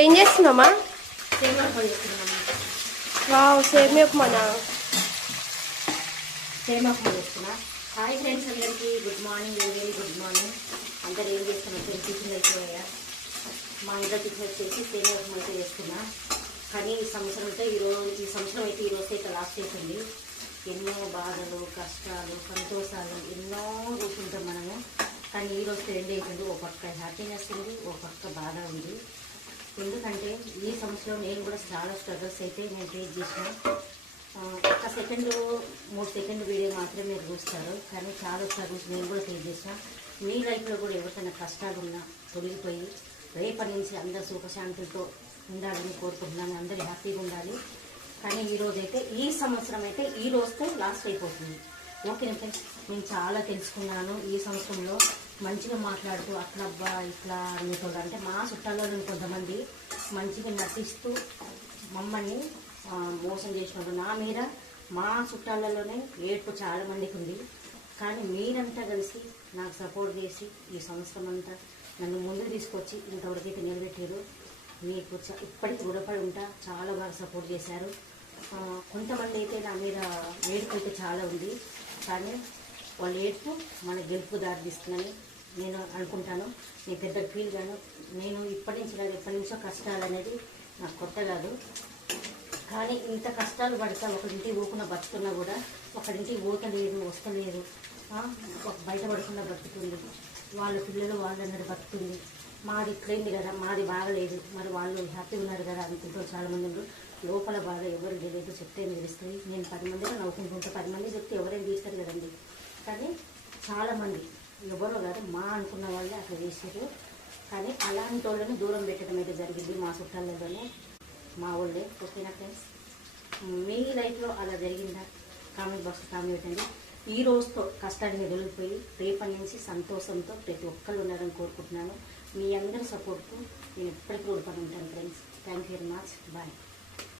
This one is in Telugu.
ఏం చేస్తున్నామా? వావ్, సేమియా ఉప్మానా? సేమియా ఉప్మా చేస్తున్నా. హాయ్ ఫ్రెండ్స్, అందరికీ good morning. Very good morning. అందరు ఏం చేస్తున్నారు? టిఫిన్ అయిపోయా. మా ఇంట్లో టిఫిన్ వచ్చేసి సేమియా ఉప్మా అయితే చేస్తున్నా. కానీ ఈ సంవత్సరం అయితే ఈ సంవత్సరం అయితే ఈ రోజు అయితే లాస్ట్ అయిపోయింది. ఎన్నో బాధలు, కష్టాలు, సంతోషాలు ఎన్నో కూర్చుంటాం మనము. కానీ ఈ రోజు ఎండ్ అయిపోయింది. ఒక పక్క హ్యాపీనెస్ ఉంది, ఒక పక్క బాధ ఉంది. ఎందుకంటే ఈ సంవత్సరం నేను కూడా చాలా స్ట్రగుల్స్ అయితే నేను ఫేస్ చేసిన. ఒక సెకండ్ 3 సెకండ్ వీడియో మాత్రమే మీరు చూస్తారు, కానీ చాలా స్ట్రగుల్స్ నేను కూడా ఫేస్ చేసిన. మీ లైఫ్లో కూడా ఎవరికైనా కష్టాలు ఉన్నా తొలగిపోయి రేపటి నుంచి అందరు సుఖశాంతులతో ఉండాలని కోరుకుంటున్నాను. అందరూ హ్యాపీగా ఉండాలి. కానీ ఈరోజైతే ఈ సంవత్సరం అయితే ఈ రోజుతో లాస్ట్ అయిపోతుంది. ఓకేనా ఫ్రెండ్స్? నేను చాలా తెలుసుకున్నాను ఈ సంవత్సరంలో. మంచిగా మాట్లాడుతూ అట్లా అబ్బా ఇట్లా అనేటోళ్ళు, అంటే మా చుట్టాల్లో కొంతమంది మంచిగా నటిస్తూ మమ్మల్ని మోసం చేసినప్పుడు నా మీద మా చుట్టాలలోనే ఏడుపు చాలామందికి ఉంది. కానీ మీరంతా కలిసి నాకు సపోర్ట్ చేసి ఈ సంవత్సరం అంతా నన్ను ముందుకు తీసుకొచ్చి ఇంతవరకైతే నిలబెట్టారు. మీకు ఇప్పటికి రుణపడి ఉంటా. చాలా బాగా సపోర్ట్ చేశారు. కొంతమంది అయితే నా మీద ఏడుపు అయితే చాలా ఉంది, కానీ వాళ్ళ ఏడుపు మన గెలుపు దారితీస్తుందని నేను అనుకుంటాను. నేను పెద్ద ఫీల్ గాను. నేను ఇప్పటి నుంచి కాదు, ఎప్పటి నుంచో కష్టాలు అనేది నాకు కొత్త కాదు. కానీ ఇంత కష్టాలు పడతా ఒకరింటికి పోకుండా బతుకున్నా కూడా ఒకరింటికి పోతలేదు, వస్తలేదు, బయట పడకుండా బతుకుతుంది. వాళ్ళ పిల్లలు వాళ్ళందరూ బతుకుతుంది. మాది ఇట్లయింది కదా, మాది బాగలేదు, మరి వాళ్ళు హ్యాపీగా ఉన్నారు కదా అనుకుంటూ చాలామంది ఉన్నారు. లోపల బాధ ఎవరు తెలియదు, చెప్తే తెలుస్తుంది. నేను 10 మందిగా నవ్వుకుంటుంటే 10 మంది చెప్తే ఎవరైనా తీస్తారు కదండి. కానీ చాలామంది ఎవరో కాదు, మా అనుకున్న వాళ్ళే అట్లా చేశారు. కానీ అలాంటి వాళ్ళని దూరం పెట్టడం అయితే జరిగింది మా చుట్టాలలోనే, మా వాళ్ళే. ఓకేనా ఫ్రెండ్స్? మీ లైఫ్లో అలా జరిగిందా? కామెంట్ బాక్స్ కామెంట్ పెట్టండి. ఈ రోజుతో కష్టాన్ని వదిలిపోయి రేపటి నుంచి సంతోషంతో ప్రతి ఒక్కళ్ళు ఉన్నారని కోరుకుంటున్నాను. మీ అందరి సపోర్ట్కు నేను ఎప్పటికీ రుణపడి ఉంటాను friends. Thank you very much. Bye.